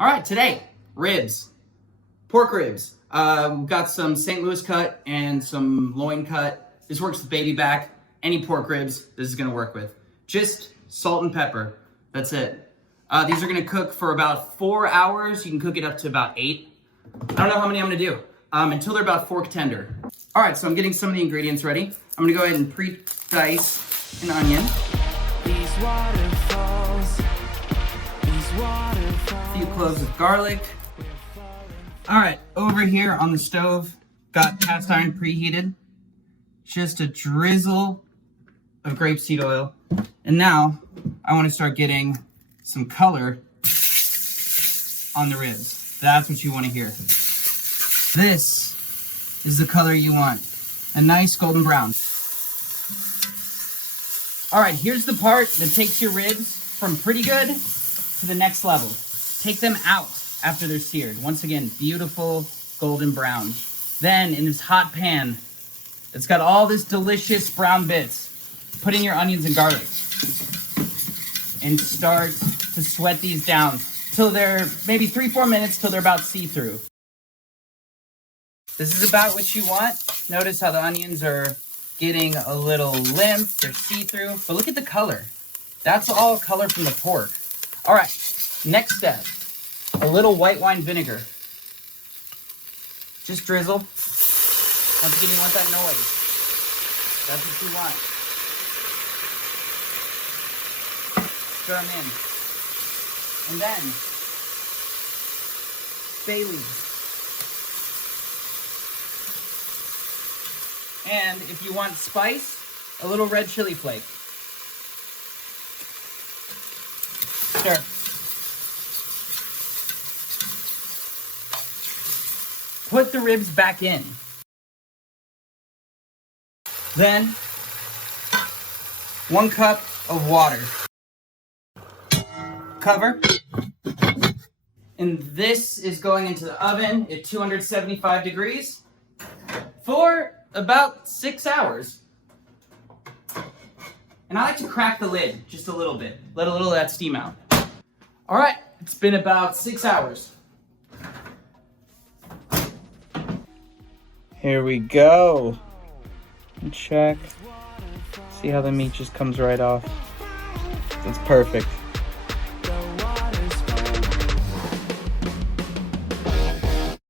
All right, today, ribs, pork ribs. We've got some St. Louis cut and some loin cut. This works with baby back. Any pork ribs, this is gonna work with. Just salt and pepper, that's it. These are gonna cook for about 4 hours. You can cook it up to about 8. I don't know how many I'm gonna do, until they're about fork tender. All right, so I'm getting some of the ingredients ready. I'm gonna go ahead and pre-dice an onion. These waterfalls, A few cloves of garlic. All right, over here on the stove, got cast iron preheated. Just a drizzle of grapeseed oil. And now I want to start getting some color on the ribs. That's what you want to hear. This is the color you want. A nice golden brown. All right, here's the part that takes your ribs from pretty good to the next level. Take them out after they're seared. Once again, beautiful golden brown. Then in this hot pan, it's got all this delicious brown bits. Put in your onions and garlic and start to sweat these down till they're maybe 3-4 minutes till they're about see-through. This is about what you want. Notice how the onions are getting a little limp, they're see-through, but look at the color. That's all color from the pork. All right, next step, a little white wine vinegar. Just drizzle. Once again, you want that noise. That's what you want. Stir them in. And then, bay leaves. And if you want spice, a little red chili flake. Stir. Put the ribs back in. Then, 1 cup of water. Cover. And this is going into the oven at 275 degrees for about 6 hours. And I like to crack the lid just a little bit. Let a little of that steam out. All right, it's been about 6 hours. Here we go. Check. See how the meat just comes right off. That's perfect.